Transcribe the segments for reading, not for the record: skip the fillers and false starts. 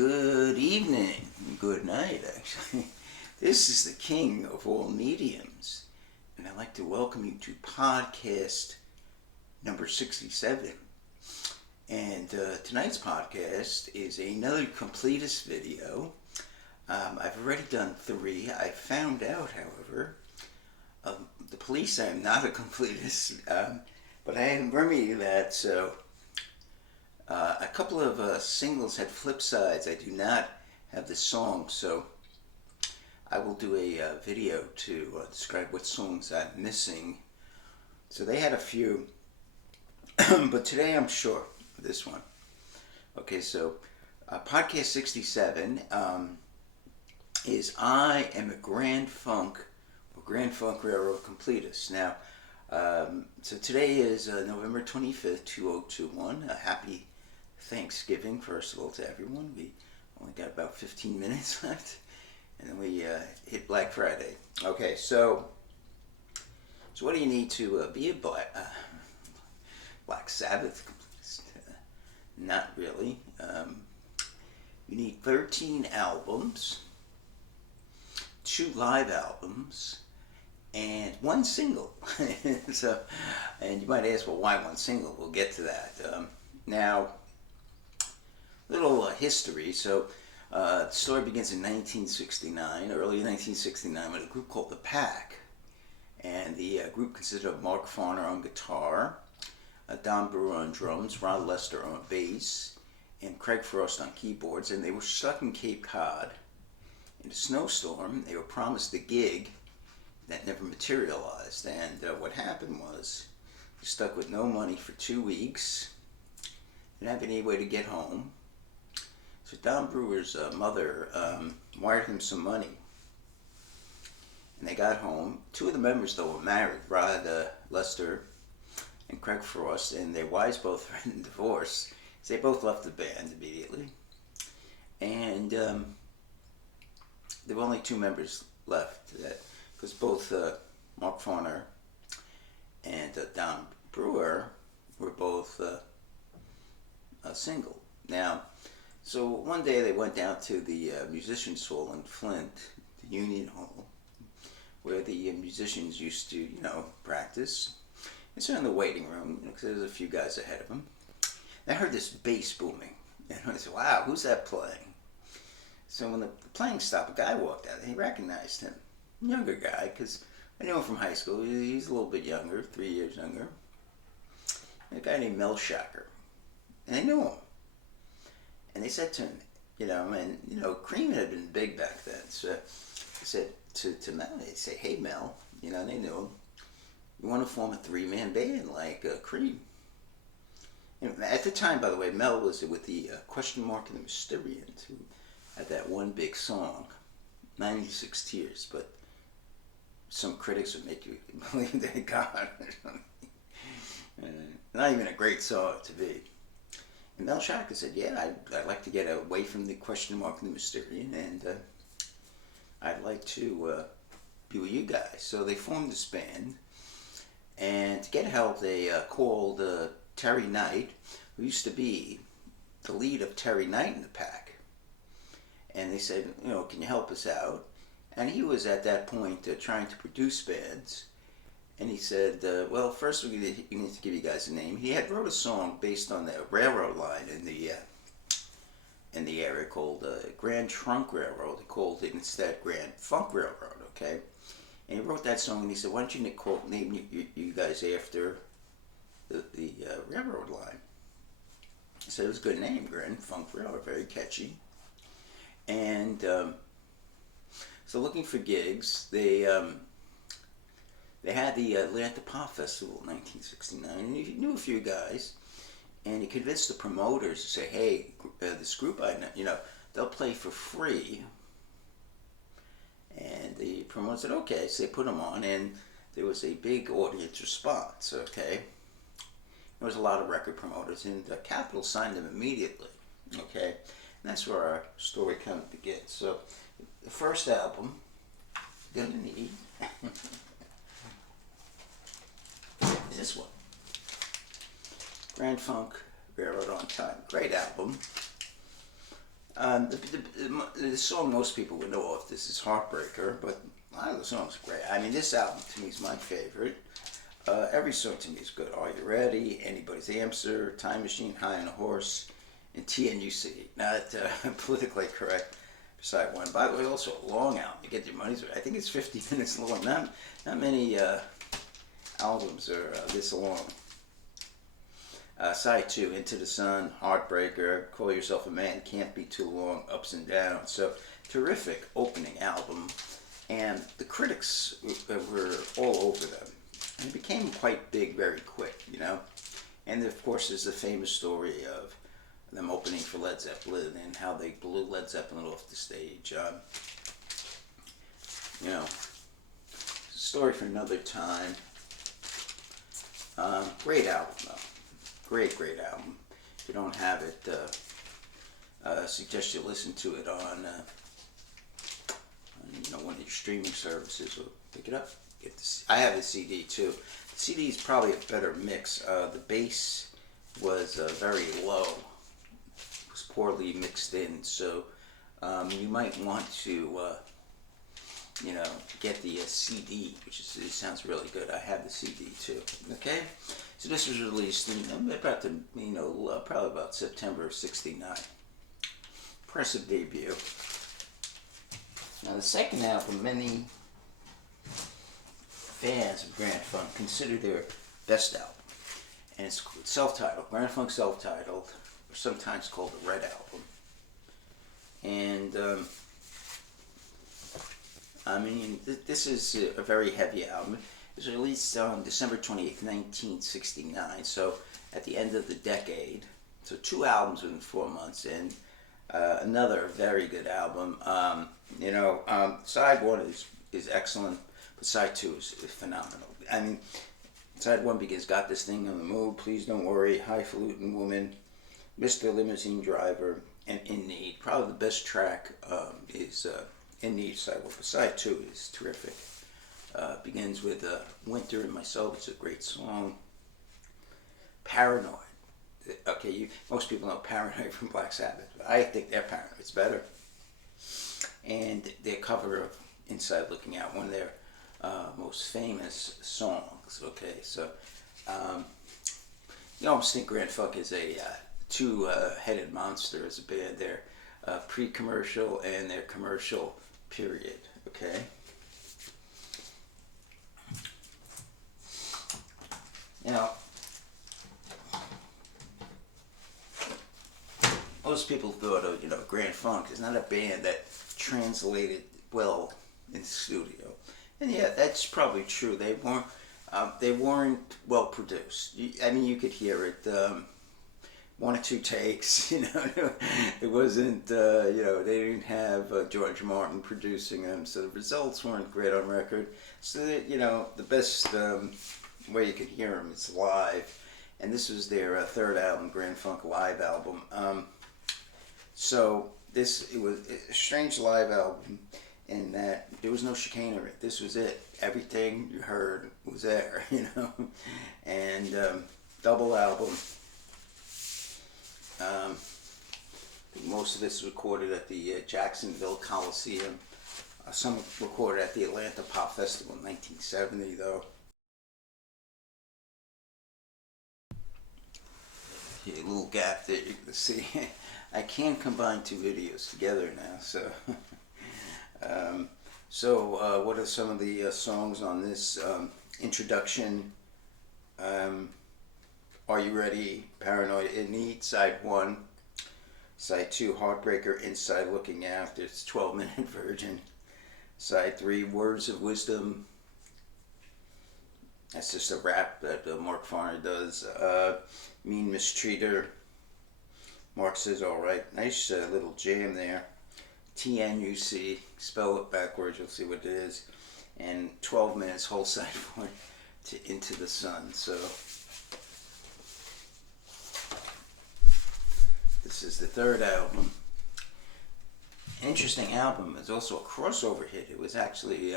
Good evening, good night actually. This is the king of all mediums, and I'd like to welcome you to podcast number 67. And tonight's podcast is another Completist video. I've already done 3. I found out, however, the police say I'm not a completist, but I inform you that, so a couple of singles had flip sides. I do not have the song, so I will do a video to describe what songs I'm missing. So they had a few, but today I'm sure of this one. Okay, so podcast 67 is I Am a Grand Funk Railroad Completist. Now, so today is November 25th, 2021. A happy Thanksgiving, first of all, to everyone. We only got about 15 minutes left, and then we hit Black Friday. Okay, so what do you need to be a Black Sabbath completist? Not really. You need 13 albums, 2 live albums, and 1 single. So, and you might ask, well, why 1 single? We'll get to that. Now, little history. So, the story begins in 1969, early 1969, with a group called The Pack. And the group consisted of Mark Farner on guitar, Don Brewer on drums, Ron Lester on bass, and Craig Frost on keyboards. And they were stuck in Cape Cod in a snowstorm. They were promised a gig that never materialized. And what happened was, they stuck with no money for 2 weeks, didn't have any way to get home. So Don Brewer's mother wired him some money, and they got home. 2 of the members, though, were married, Rod Lester and Craig Frost, and their wives both were in divorce. So they both left the band immediately. And there were only 2 members left, because both Mark Farner and Don Brewer were both single. Now, so one day they went down to the Musicians Hall in Flint, the Union Hall, where the musicians used to, practice. It's in the waiting room, because there was a few guys ahead of them. And I heard this bass booming, and I said, wow, who's that playing? So when the playing stopped, a guy walked out, and he recognized him. Younger guy, because I knew him from high school. He's a little bit younger, 3 years younger. A guy named Mel Shacker. And they knew him. And they said to him, Cream had been big back then. So they said to Mel, they'd say, hey Mel, they knew him. You want to form a 3-man band like Cream? And at the time, by the way, Mel was with the Question Mark and the Mysterians, who had that one big song, 96 Tears, but some critics would make you believe they got it. Not even a great song to be. And Mel Shacker said, yeah, I'd like to get away from the Question Mark and the Mysterian, and I'd like to be with you guys. So they formed this band, and to get help, they called Terry Knight, who used to be the lead of Terry Knight in the Pack. And they said, can you help us out? And he was at that point trying to produce bands. And he said, well, first we need to give you guys a name. He had wrote a song based on the railroad line in the area called Grand Trunk Railroad. He called it instead Grand Funk Railroad, okay? And he wrote that song, and he said, why don't you name you guys after the railroad line? He said it was a good name, Grand Funk Railroad, very catchy. And so looking for gigs, they had the Atlanta Pop Festival in 1969, and he knew a few guys, and he convinced the promoters to say, hey, this group I know, they'll play for free. And the promoters said, okay, so they put them on, and there was a big audience response, okay? There was a lot of record promoters, and Capitol signed them immediately, okay? And that's where our story kind of begins. So, the first album, you're gonna need is this one. Grand Funk Railroad on Time. Great album. The song most people would know of this is Heartbreaker, but a lot of the songs are great. I mean, this album to me is my favorite. Every song to me is good. Are You Ready? Anybody's Answer, Time Machine, High on a Horse, and TNUC. Not politically correct. Beside one. By the way, also a long album. You get your money's worth. I think it's 50 minutes long. Not many albums are this long. Side 2, Into the Sun, Heartbreaker, Call Yourself a Man, Can't Be Too Long, Ups and Downs. So, terrific opening album. And the critics were all over them. And it became quite big very quick, you know. And of course, there's the famous story of them opening for Led Zeppelin and how they blew Led Zeppelin off the stage. You know, story for another time. Great album, though. Great album. If you don't have it, suggest you listen to it on one of your streaming services, or pick it up. I have the CD too. The CD is probably a better mix. The bass was very low. It was poorly mixed in, so you might want to get the CD, which is, it sounds really good. I have the CD too. Okay, so this was released in about probably about September of '69. Impressive debut. Now the second album, many fans of Grand Funk consider their best album, and it's self-titled, Grand Funk self-titled, or sometimes called the Red Album. And this is a very heavy album. It was released on December 28th, 1969, so at the end of the decade. So 2 albums within 4 months, and another very good album. Side 1 is excellent, but side 2 is phenomenal. I mean, side 1 begins, Got This Thing on the Move, Please Don't Worry, Highfalutin Woman, Mr. Limousine Driver, and In Need. Probably the best track is In Need, side 1, but side 2 is terrific. Begins with Winter in Myself. It's a great song. Paranoid. Okay, most people know Paranoid from Black Sabbath, but I think their Paranoid's better. And their cover of Inside Looking Out, one of their most famous songs. Okay, so you almost think Grand Funk is a two-headed monster as a band. They're pre-commercial and their commercial period. Okay. Most people thought of, Grand Funk is not a band that translated well in the studio. And yeah, that's probably true. They weren't well produced. You could hear it, 1 or 2 takes, It wasn't, they didn't have George Martin producing them, so the results weren't great on record. So, the best way you could hear them is live. And this was their third album, Grand Funk Live album. So it was a strange live album in that there was no chicanery. This was it. Everything you heard was there, And double album. I think most of this was recorded at the Jacksonville Coliseum. Some recorded at the Atlanta Pop Festival in 1970, though. A little gap there you can see. I can combine 2 videos together now, so what are some of the songs on this introduction? Are You Ready? Paranoid, In Need, side 1. Side 2, Heartbreaker, Inside Looking Out. It's 12-minute version. Side 3, Words of Wisdom. That's just a rap that Mark Farner does. Mean Mistreater. Mark says, all right. Nice little jam there. TNUC. Spell it backwards. You'll see what it is. And 12 minutes, whole side 1 to Into the Sun. So this is the third album. Interesting album. It's also a crossover hit. It was actually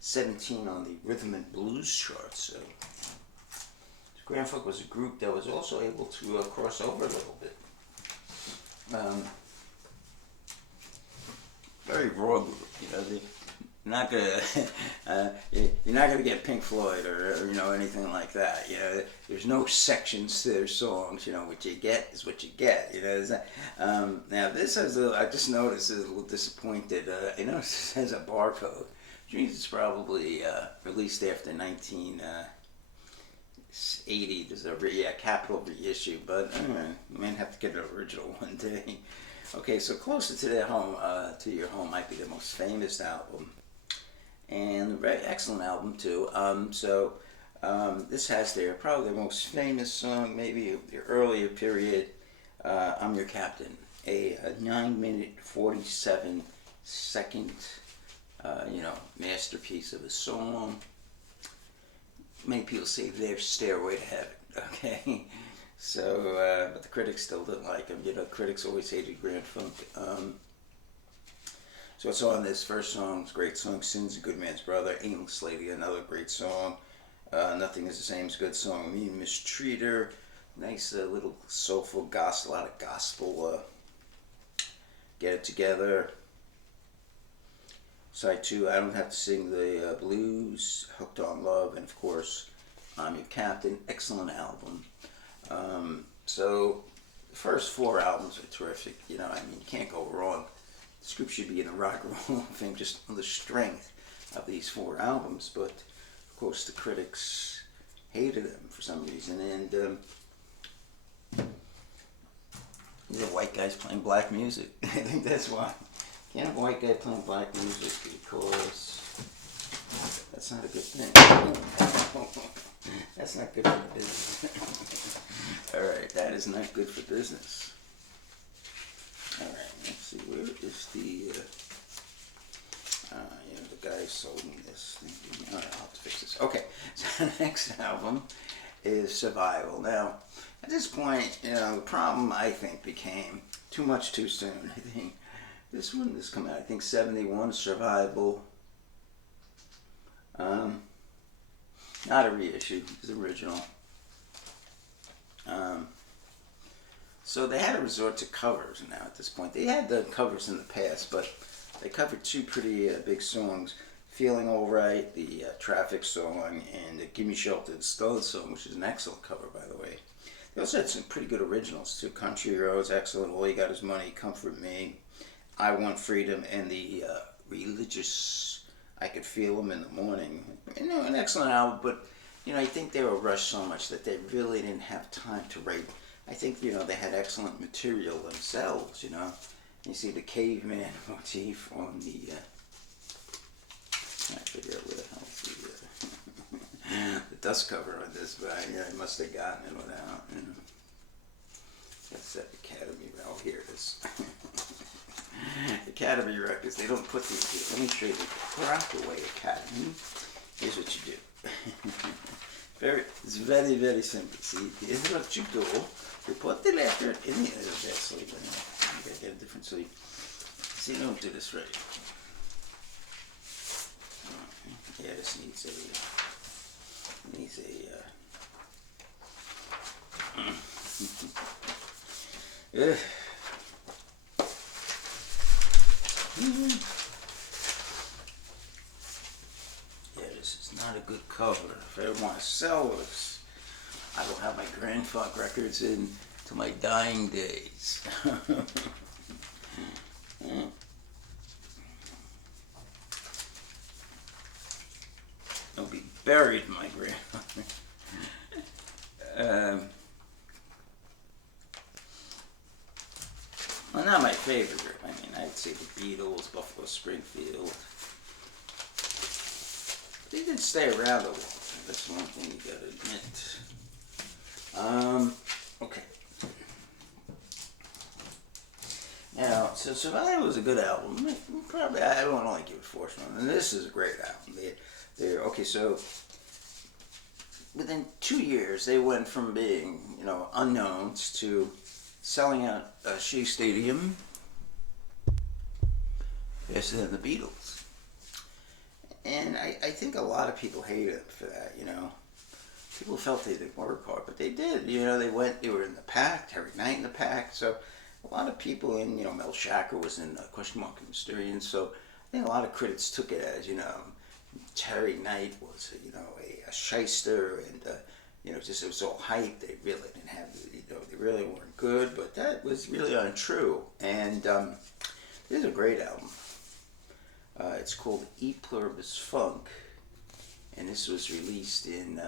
17 on the Rhythm and Blues chart. So Grand Funk was a group that was also able to cross over a little bit. very raw group. Not gonna you're not gonna get Pink Floyd or anything like that. There's no sections to their songs. What you get is what you get. Now this has I just noticed is a little disappointed. I noticed it has a barcode, which means it's probably released after 1980. There's a capital reissue, but you might have to get an original one day. Okay, so Closer to Their Home, to Your Home might be the most famous album. And a very excellent album too. This has probably their most famous song, maybe the earlier period, "I'm Your Captain," a 9-minute 47-second, masterpiece of a song. Many people say their Stairway to Heaven. Okay, so but the critics still didn't like him. Critics always hated Grand Funk. So it's on this first song. It's a great song. "Sin's a Good Man's Brother." "Aimless Lady," another great song. "Nothing Is the Same" is a good song. "Me Mistreat Her," nice little soulful gospel, a lot of gospel. "Get It Together." Side 2, "I Don't Have to Sing the Blues." "Hooked on Love," and of course, "I'm Your Captain." Excellent album. So the first 4 albums are terrific. You can't go wrong. This group should be in the Rock and Roll Hall of Fame just on the strength of these 4 albums, but of course the critics hated them for some reason, and these are white guys playing black music. I think that's why. You can't have a white guy playing black music because that's not a good thing. That's not good for business. Alright, that is not good for business. Alright, let's see, where is the guy sold me this thing. Alright, I'll have to fix this. Okay, so the next album is Survival. Now, at this point, the problem, I think, became too much too soon. I think this come out, I think, 71, Survival. Not a reissue, it's original. So they had to resort to covers now at this point. They had the covers in the past, but they covered 2 pretty big songs. "Feeling Alright," the Traffic song, and the "Gimme Shelter," the Stones song, which is an excellent cover, by the way. They also had some pretty good originals too. "Country Roads," excellent. "All You Got Is Money," "Comfort Me," "I Want Freedom," and the religious "I Could Feel Them in the Morning." An excellent album, but I think they were rushed so much that they really didn't have time to write. I think they had excellent material themselves. You see the caveman motif on the. I figure out where the hell's the dust cover on this, but I must have gotten it without. That's that Academy. Oh, here it is. Academy records. They don't put these. Let me show you the proper way. Academy. Here's what you do. It's very, very simple. See, here's what you do. You put the letter in the other sleeve. You gotta get a different sleeve. See, you don't do this right. Yeah, this needs a. Yeah. Yeah, this is not a good cover. If I ever want to sell this, I will have my Grand Funk records in to my dying days. It'll be buried in my Grand Funk. Well, not my favorite group. I'd say the Beatles, Buffalo Springfield. They did stay around a while. That's one thing you gotta admit. Okay. Now, so Survival is a good album. Probably, I don't only give it 4 stars. And this is a great album. Okay, so within 2 years, they went from being, unknowns to selling out Shea Stadium faster than the Beatles. And I think a lot of people hated them for that, People felt they didn't work hard, but they did. They were in the pack, every night in the pack. So a lot of people in, Mel Shacker was in Question Mark and Mysterian, so I think a lot of critics took it as, Terry Knight was, a shyster, and just it was all hype. They really didn't have, they really weren't good, but that was really untrue. And this is a great album. It's called E Pluribus Funk, and this was released in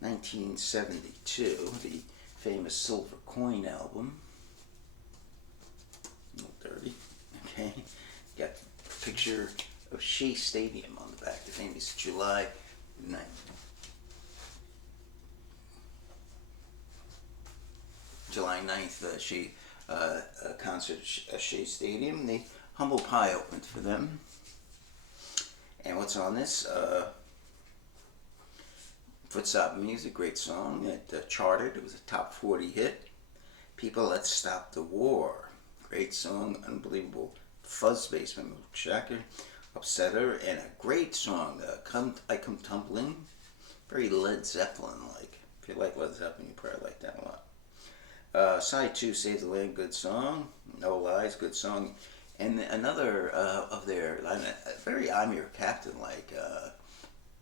1972, the famous Silver Coin album. A little dirty, okay. Got a picture of Shea Stadium on the back, the famous July 9th. July 9th Shea concert at Shea Stadium. The Humble Pie opened for them. And what's on this? Footstop Music, great song. It charted. It was a top 40 hit. People, Let's Stop the War. Great song. Unbelievable fuzz bass by Milk Shacker. Upsetter. And a great song. I Come Tumbling. Very Led Zeppelin-like. If you like Led Zeppelin, you probably like that a lot. Side 2, Save the Land, good song. No Lies, good song. And another of their, very I'm Your Captain-like,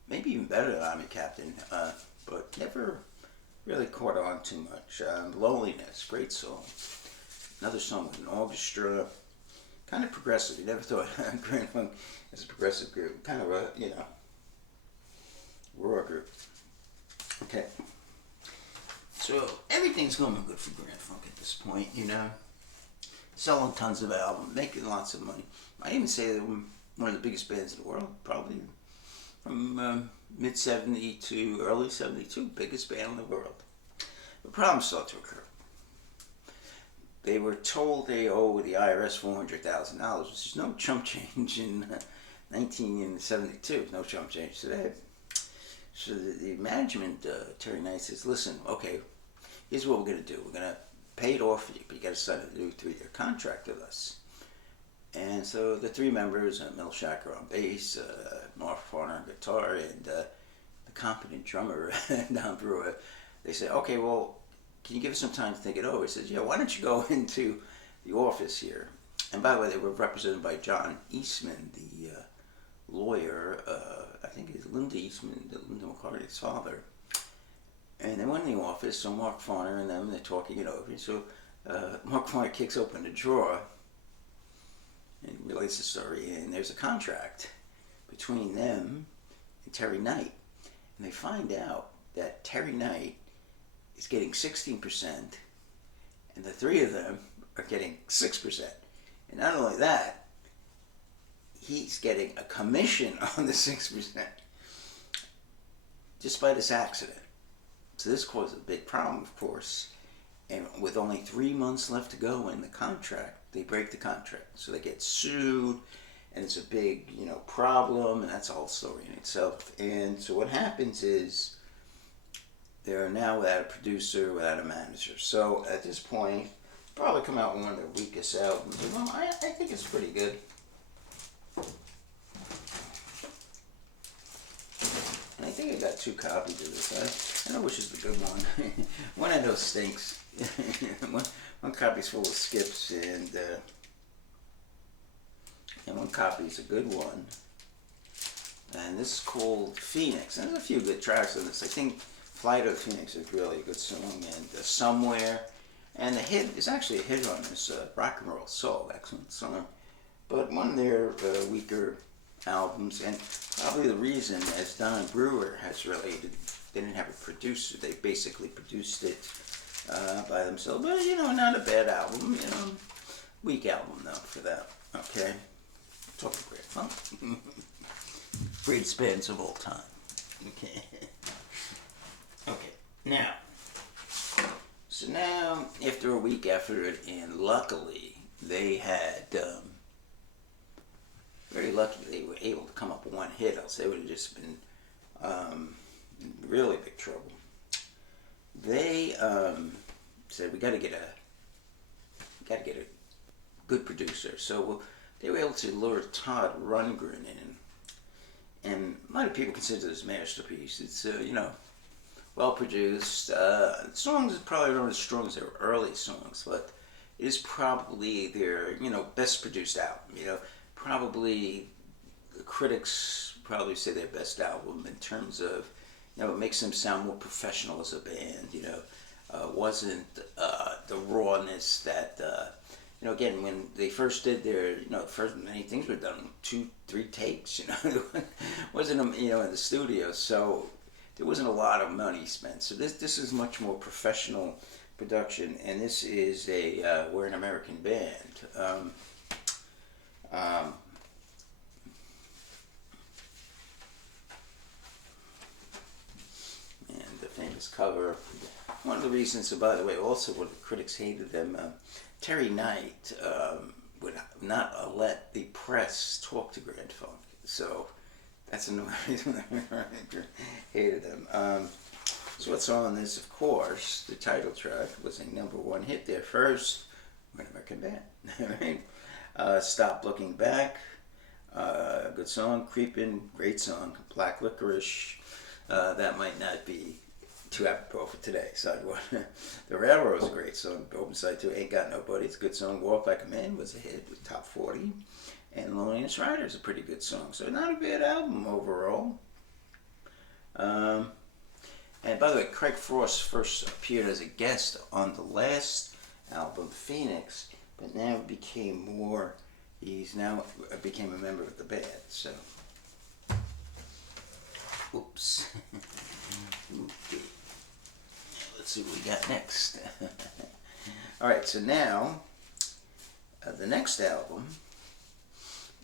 maybe even better than I'm Your Captain, but never really caught on too much. Loneliness, great song. Another song with an orchestra, kind of progressive. You never thought Grand Funk as a progressive group, kind of a, raw group. Okay. So everything's going good for Grand Funk at this point, Selling tons of albums, making lots of money. I even say they're one of the biggest bands in the world, probably from mid 70 to early 72, biggest band in the world. The problems start to occur. They were told they owe the IRS $400,000, which is no chump change in 1972. No chump change today. So the management, Terry Knight, says, listen, okay, here's what we're going to do. We're going to pay it off for you, but you got to sign a new 3-year contract with us. And so the three members, Mel Shacker on bass, Mark Farner on guitar, and the competent drummer, Don Brewer, they say, okay, well, can you give us some time to think it over? He says, yeah, why don't you go into the office here? And by the way, they were represented by John Eastman, the lawyer, I think it's Linda Eastman, Linda McCarthy's father. And they went in the office, so Mark Farner and them, they're talking it over. So Mark Farner kicks open a drawer and relates the story, and there's a contract between them and Terry Knight. And they find out that Terry Knight is getting 16%, and the three of them are getting 6%. And not only that, he's getting a commission on the 6%, just by this accident. So this caused a big problem, of course. And with only 3 months left to go in the contract, they break the contract. So they get sued, and it's a big, problem, and that's a whole story in itself. And so what happens is they're now without a producer, without a manager. So at this point, probably come out with one of their weakest albums. Well, I think it's pretty good. And I think I got 2 copies of this. I know which is the good one. One I know stinks. one copy's full of skips, and one copy's a good one. And this is called Phoenix. And there's a few good tracks on this. I think Flight of Phoenix is really a good song, and Somewhere. And the hit is actually a hit on this, Rock and Roll Soul, excellent song. But one of their weaker albums, and probably the reason, as Don Brewer has related, they didn't have a producer. They basically produced it by themselves. But, not a bad album, weak album, though, for that. Okay. Talking great fun. Greatest bands of all time. Okay. Okay. Now, after a week effort, and luckily, they had, very lucky they were able to come up with one hit, else they would have just been in really big trouble. They said, we got to get a good producer. So they were able to lure Todd Rundgren in, and a lot of people consider this a masterpiece. It's well produced. The songs are probably not as strong as their early songs, but is probably their, best produced album. Probably the critics probably say their best album in terms of, it makes them sound more professional as a band. Wasn't the rawness that again, when they first did their, first many things were done 2, 3 takes. It wasn't in the studio, so there wasn't a lot of money spent. So this is much more professional production, and this is we're an American band. Um, and the famous cover. One of the reasons, by the way, also what the critics hated them, Terry Knight would not let the press talk to Grand Funk. So that's another reason I hated them. So what's on this, of course, the title track was a #1 hit there first. We're an American band. Right? Stop Looking Back, good song. Creepin', great song. Black Licorice, that might not be too apropos for today. Side 1. The Railroad's a great song. Open side 2, Ain't Got Nobody, it's a good song. Walk Like a Man was a hit with top 40. And Loneliest Rider is a pretty good song. So not a bad album overall. And by the way, Craig Frost first appeared as a guest on the last album, Phoenix, but now he's now became a member of the band. So, oops. Okay. Let's see what we got next. All right, so now the next album,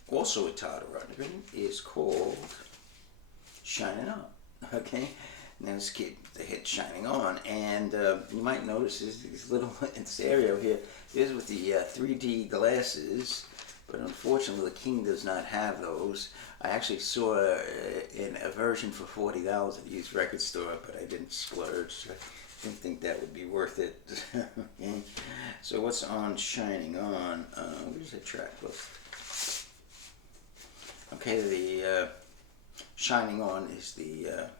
also with Todd Rundgren, is called Shining On. Okay, now let's keep the hit Shining On, and you might notice these little in stereo here. Here's with the 3D glasses, but unfortunately the King does not have those. I actually saw in a version for $40 at the used record store, but I didn't splurge. I didn't think that would be worth it. Okay. So what's on Shining On? Where's the track list? Okay, the Shining On is the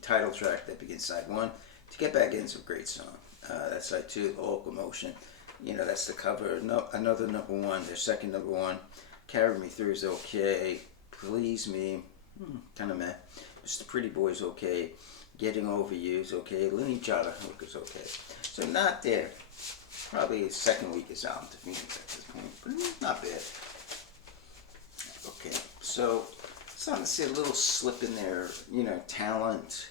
title track that begins side 1. To Get Back In is a great song. That's side 2, The Locomotion. That's the cover. No, another #1, their second #1. Carry Me Through is okay. Please Me, kind of meh. Mr. Pretty Boy is okay. Getting Over You is okay. Lenny Jada Hook is okay. So not there. Probably the second weakest album to me at this point, but not bad. Okay, so starting to see a little slip in their, talent.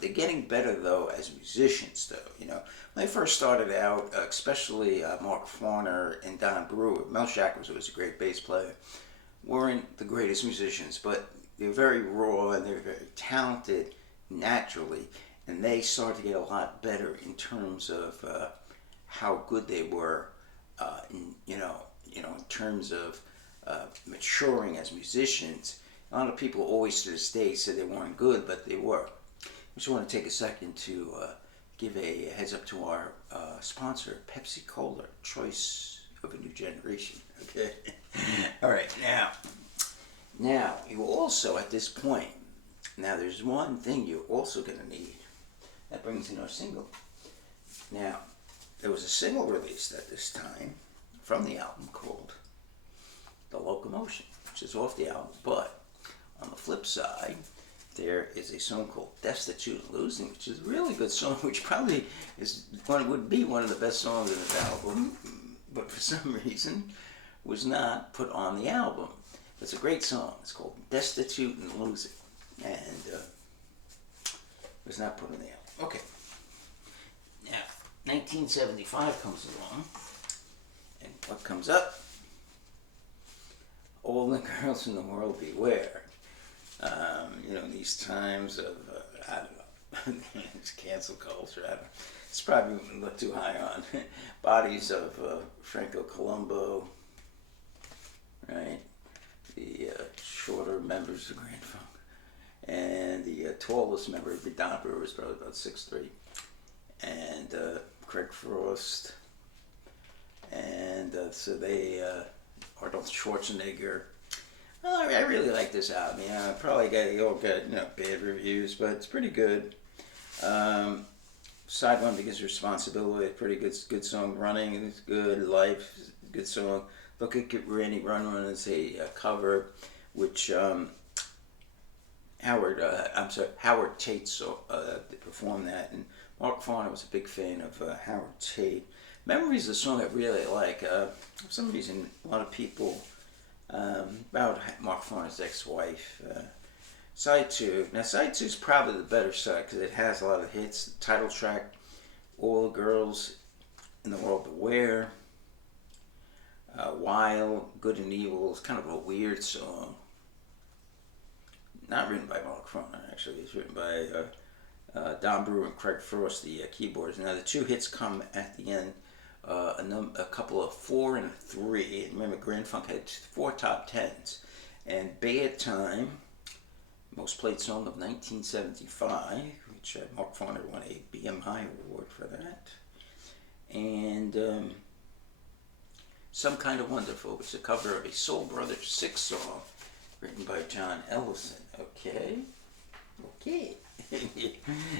They're getting better though as musicians, though. When they first started out, especially Mark Farner and Don Brewer. Mel Shackles was a great bass player. Weren't the greatest musicians, but they're very raw and they're very talented naturally, and they started to get a lot better in terms of how good they were, in terms of maturing as musicians. A lot of people always to this day say they weren't good, but they were. I just want to take a second to give a heads up to our sponsor, Pepsi Cola, choice of a new generation. Okay. All right. Now you also at this point. Now there's one thing you're also going to need. That brings in our single. Now there was a single released at this time from the album called The Locomotion, which is off the album, but on the flip side, there is a song called Destitute and Losing, which is a really good song, which probably would be one of the best songs in this album, but for some reason was not put on the album. It's a great song. It's called Destitute and Losing, and was not put on the album. Okay. Now, 1975 comes along, and what comes up? All the girls in the world beware. In these times of, I don't know, it's cancel culture. I don't know. It's probably a little too high on. Bodies of Franco Colombo, right? The shorter members of Grand Funk. And the tallest member of the Don Brewer was probably about 6'3". And Craig Frost. And so they, Arnold Schwarzenegger. Well, I really like this album. Probably got bad reviews, but it's pretty good. Side one because responsibility. Pretty good song. Running is good. Life is a good song. Look at Randy Run Run is a cover, which Howard Tate performed that, and Mark Farner was a big fan of Howard Tate. Memories is a song I really like. For some reason, a lot of people about Mark Farner's ex-wife. Side two. Now, side two is probably the better side because it has a lot of hits. The title track, "All the Girls in the World Beware," "Wild," "Good and Evil" is kind of a weird song. Not written by Mark Farner, actually. It's written by Don Brewer and Craig Frost, the keyboards. Now, the two hits come at the end. A couple of 4 and 3. And remember, Grand Funk had 4 top 10s. And "Bad Time," most played song of 1975, which Mark Farner won a BMI award for that. And "Some Kind of Wonderful," which is a cover of a Soul Brothers 6 song written by John Ellison. Okay.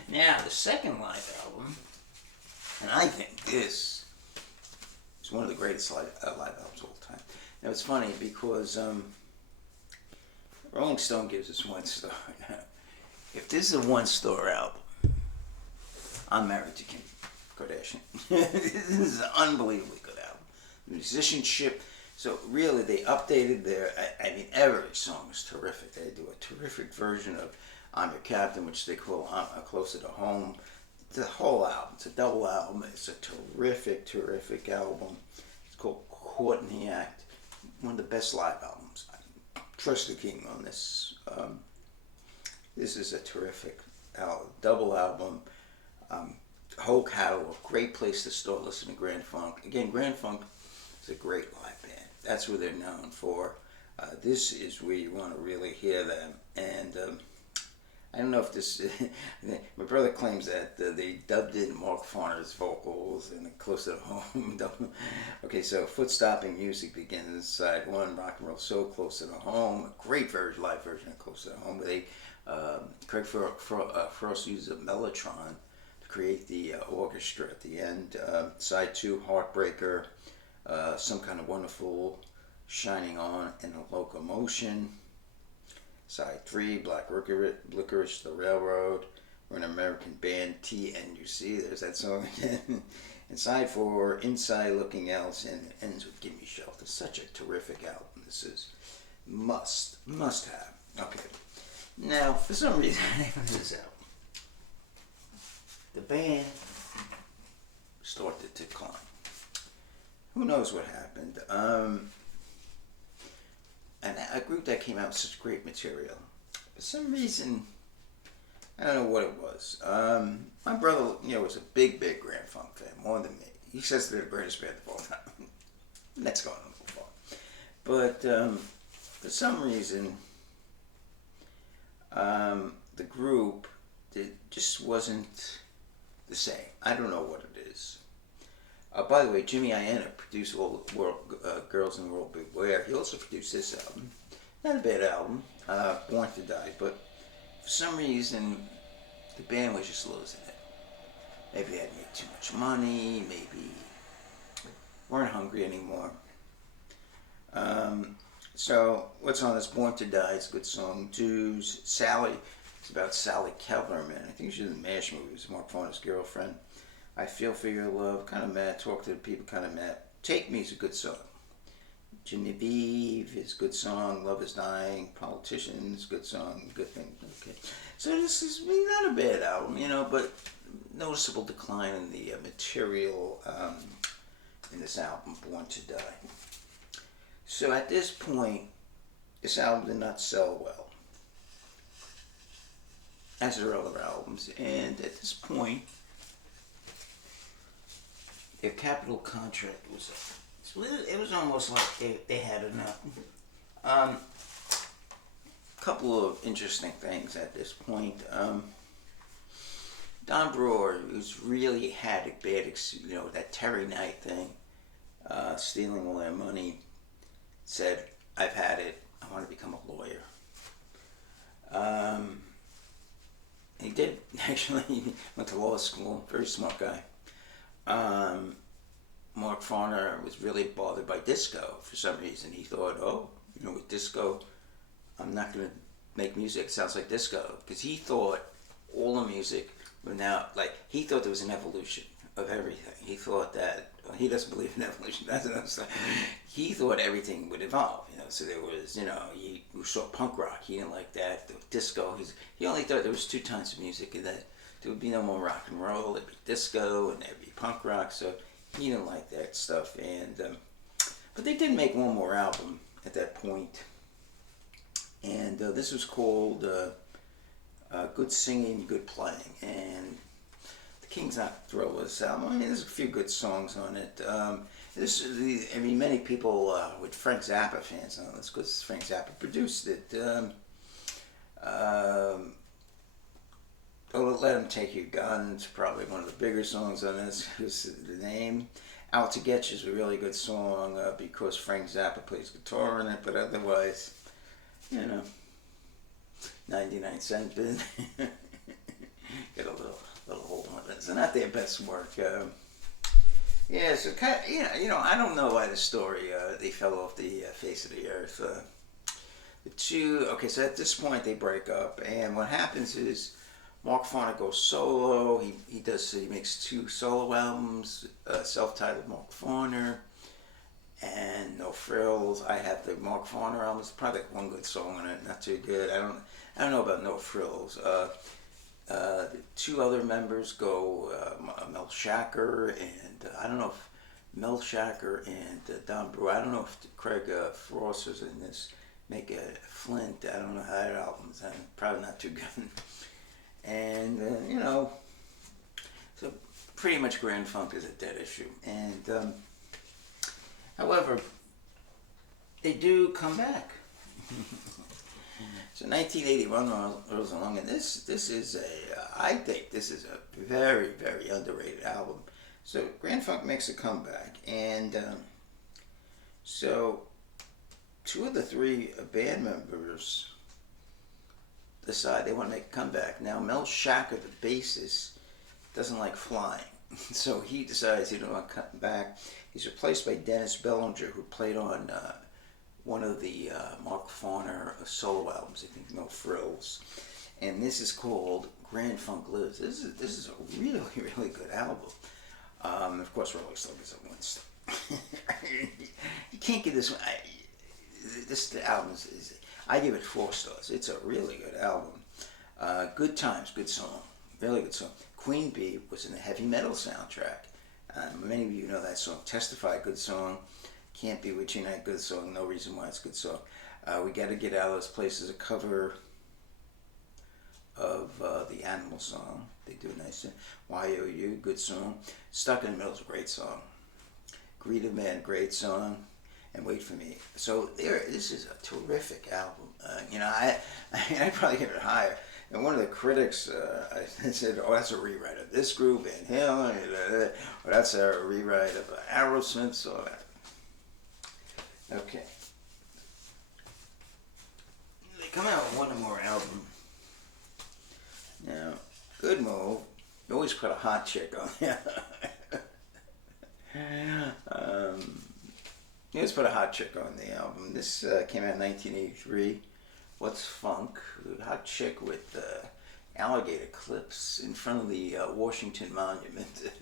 Now, the second live album, and I think this is one of the greatest live albums of all time. Now, it's funny because Rolling Stone gives us 1 star. Now, if this is a 1-star album, I'm married to Kim Kardashian. This is an unbelievably good album. Musicianship. So really, they updated their. I mean, every song is terrific. They do a terrific version of "I'm Your Captain," which they call "Closer to Home." The whole album. It's a double album. It's a terrific album. It's called "Caught in the Act." One of the best live albums. Trust the King on this. This is a terrific double album. Whole catalog. Great place to start listening to Grand Funk. Again, Grand Funk is a great live band. That's what they're known for. This is where you want to really hear them. And I don't know if this. My brother claims that they dubbed in Mark Farner's vocals and "Closer to Home." Okay, so foot-stopping music begins side one. Rock and roll so "Closer to Home." A great live version of "Closer to Home." Where Craig Frost uses a mellotron to create the orchestra at the end. Side two, "Heartbreaker," "Some Kind of Wonderful," "Shining On," and "A Locomotion." Side 3, "Black Licorice," "The Railroad," "We're an American Band," TNUC, there's that song again. And side 4, "Inside Looking Else," and it ends with "Give Me Shelter." Such a terrific album. This is must have. Okay. Now, for some reason, I named this album. The band started to decline. Who knows what happened? And a group that came out with such great material. For some reason, I don't know what it was. My brother, was a big Grand Funk fan, more than me. He says they're the greatest band of all time. That's going a little far. But for some reason, the group just wasn't the same. I don't know what it is. By the way, Jimmy Ianna produced all the Girls in the World Beware. He also produced this album. Not a bad album, Born to Die, but for some reason, the band was just losing it. Maybe they had made too much money, maybe weren't hungry anymore. So, what's on this? Born to Die, it's a good song. Dues, Sally, it's about Sally Kellerman. I think she's in the MASH movie. It's Mark Farner's girlfriend. I Feel for Your Love, kind of mad. Talk to the People, kind of mad. Take Me is a good song. Genevieve is a good song. Love is Dying. Politicians, good song. Good thing. Okay. So this is not a bad album, but noticeable decline in the material in this album, Born to Die. So at this point, this album did not sell well, as their other albums. And at this point, their Capitol contract was up. It was almost like they had enough. Couple of interesting things at this point. Don Brewer, who's really had a bad, that Terry Knight thing, stealing all their money, said, "I've had it. I want to become a lawyer." He did actually. He went to law school. Very smart guy. Um, Mark Farner was really bothered by disco for some reason. He thought, oh, with disco, I'm not going to make music that sounds like disco, because he thought all the music was now like he thought there was an evolution of everything. He thought that he doesn't believe in evolution. That's another stuff. He thought everything would evolve. So there was he saw punk rock. He didn't like that. The disco. He only thought there was two kinds of music, and that there would be no more rock and roll. There'd be disco and there'd be punk rock. So he didn't like that stuff. And but they did make one more album at that point, and this was called Good Singing, Good Playing. And the King's not thrilled with this album. I mean, there's a few good songs on it. Many people with Frank Zappa fans know this because Frank Zappa produced it. Don't Let 'Em Take Your Guns, probably one of the bigger songs on this. Is the name. Out to Get You is a really good song because Frank Zappa plays guitar in it, but otherwise, 99 Cent Bin. Get a little hold on it. So not their best work. Yeah, so kind of, I don't know why the story they fell off the face of the earth. So at this point they break up, and what happens is Mark Farner goes solo. He makes 2 solo albums, self-titled Mark Farner and No Frills. I have the Mark Farner album. It's probably like one good song on it, not too good. I don't know about No Frills. The 2 other members go Mel Shacker, and I don't know if Mel Shacker and Don Brewer. I don't know if Craig Frost was in this. Make a Flint. I don't know how that album's. Probably not too good. And so pretty much Grand Funk is a dead issue. And however, they do come back. So 1981 rolls along, and this is I think this is a very, very underrated album. So Grand Funk makes a comeback, and so 2 of the 3 band members decide they want to make a comeback. Now Mel Shacker, the bassist, doesn't like flying, so he decides he doesn't want to come back. He's replaced by Dennis Bellinger, who played on one of the Mark Farner solo albums, I think No Frills, and this is called Grand Funk Lives. This is a really, really good album. Of course, Rolling Stone is a 1 star. You can't get this one. This album is I give it 4 stars. It's a really good album. Good Times, good song, really good song. Queen Bee was in the heavy metal soundtrack. Many of you know that song. Testify, good song. Can't Be With You Tonight, good song. No Reason Why, it's a good song. We Gotta Get Out of Those Places, a cover of the Animal song. They do a nice thing. YOU, good song. Stuck in the Middle is a great song. Greet a Man, great song. And Wait for Me. So this is a terrific album. I probably give it higher. And one of the critics said, "Oh, that's a rewrite of this group, Van Halen, or that's a rewrite of Aerosmith." So, okay, they come out with one more album. Now, good move. You always put a hot chick on there. You always put a hot chick on the album. This came out in 1983. What's Funk? Hot chick with alligator clips in front of the Washington Monument.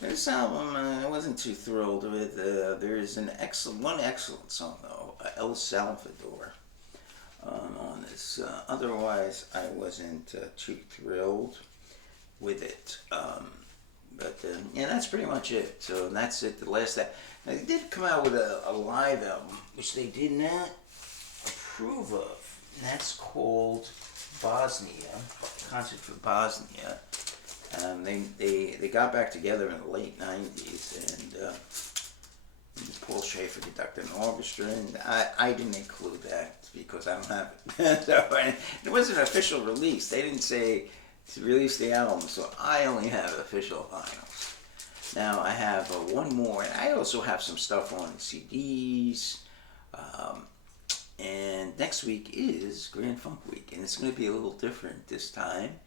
This album I wasn't too thrilled with. There is one excellent song though, El Salvador, on this. Otherwise, I wasn't too thrilled with it. But that's pretty much it. So that's it. The last that they did come out with a live album, which they did not approve of. And that's called Bosnia, Concert for Bosnia. They got back together in the late 90s, and Paul Schaefer conducted an orchestra, and I didn't include that because I don't have it. So it wasn't an official release. They didn't say to release the album, so I only have official vinyls. Now I have one more, and I also have some stuff on CDs. And next week is Grand Funk Week, and it's going to be a little different this time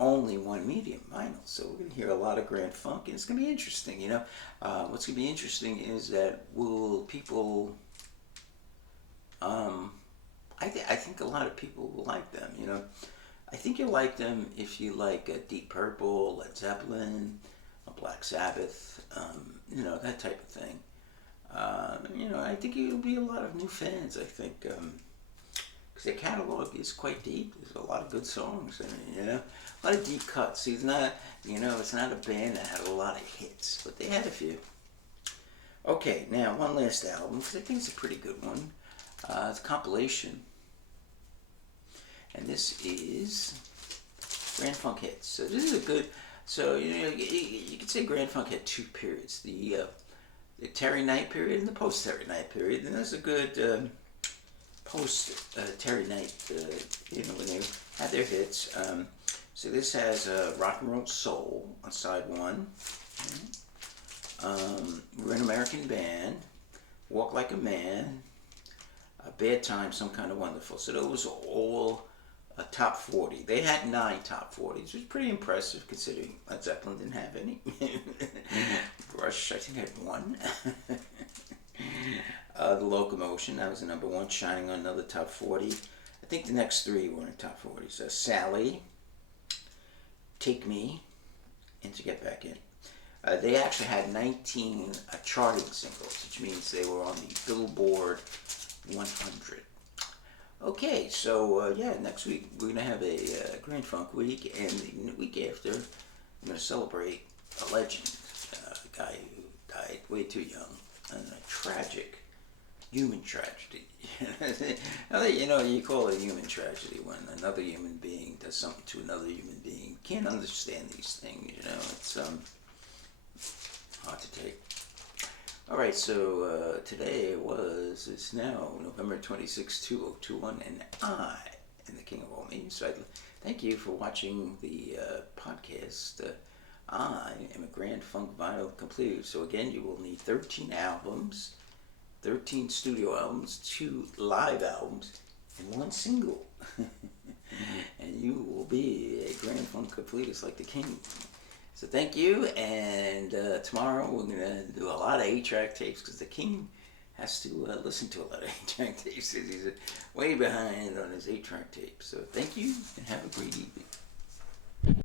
only one medium, vinyl. So we're going to hear a lot of Grand Funk, and it's going to be interesting. What's going to be interesting is that will people. Um, I think a lot of people will like them. I think you'll like them if you like Deep Purple, Led Zeppelin, Black Sabbath, that type of thing. I think it'll be a lot of new fans. I think because their catalog is quite deep. There's a lot of good songs in it. A lot of deep cuts. See, it's not a band that had a lot of hits, but they had a few. Okay, now one last album because I think it's a pretty good one. It's a compilation, and this is Grand Funk Hits. So this is a good. So you could say Grand Funk had two periods: the Terry Knight period and the post Terry Knight period. And there's a good post Terry Knight. When they had their hits. So this has Rock and Roll Soul on side one. We're an American Band. Walk Like a Man. Bad Time, Some Kind of Wonderful. So those were all top 40. They had 9 top 40s, which was pretty impressive considering Led Zeppelin didn't have any. Rush, I think, had 1. The Locomotion, that was the number 1, shining on another top 40. I think the next 3 were in top 40s. Sally, Take Me, and To Get Back In. They actually had 19 charting singles, which means they were on the Billboard 100. Okay, so next week we're going to have a Grand Funk week, and the week after I'm going to celebrate a legend, a guy who died way too young, and a tragic human tragedy. You call it a human tragedy when another human being does something to another human being. You can't understand these things, it's hard to take. Alright, so today it's now November 26, 2021, and I am the King of All Means. So I thank you for watching the podcast. I am a Grand Funk Vinyl Completist. So again, you will need 13 albums, 13 studio albums, 2 live albums, and 1 single. And you will be a Grand Funk Completist like the King. So thank you, and tomorrow we're going to do a lot of 8-track tapes because the King has to listen to a lot of 8-track tapes. He's way behind on his 8-track tapes. So thank you, and have a great evening.